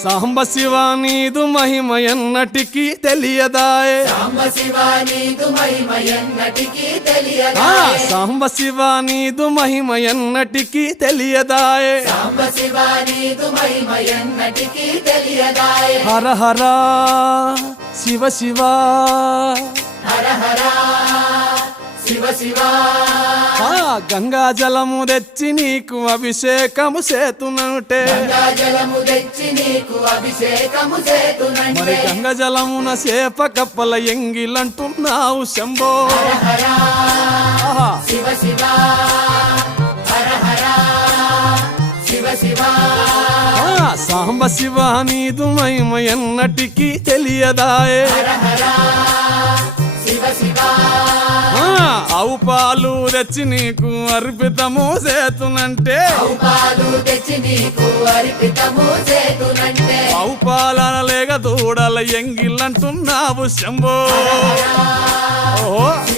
సాంబ శివ నీదు మహిమ ఎన్నటికీ తెలియదాయే సాంబ శివ నీదు మహిమ ఎన్నటికీ తెలియదాయే సాంబ శివ నీదు మహిమ ఎన్నటికీ తెలియదాయే సాంబ శివ నీదు మహిమ ఎన్నటికీ తెలియదాయే హర హర శివ శివ హర హర శివ శివ గంగా జలము తెచ్చి నీకు అభిషేకము చేతునంటే గంగా జలము తెచ్చి నీకు అభిషేకము మరి చేతునంటే గంగ జలమున సేప కప్పల ఎంగిలంటున్నావు శంభో హర ఆహా. శివ శివ హర హర శివ శివ సాంబ శివ నీదు మహిమ ఎన్నటికీ తెలియదాయే హర హర శివ శివ ఆవు పాలు తెచ్చి నీకు అర్పితము చేతునంటే పాలు తెచ్చి నీకు అర్పితము చేతునంటే ఆవు పాలన లేక దూడల ఎంగిలంటున్నావు శంభో ఓహో శివ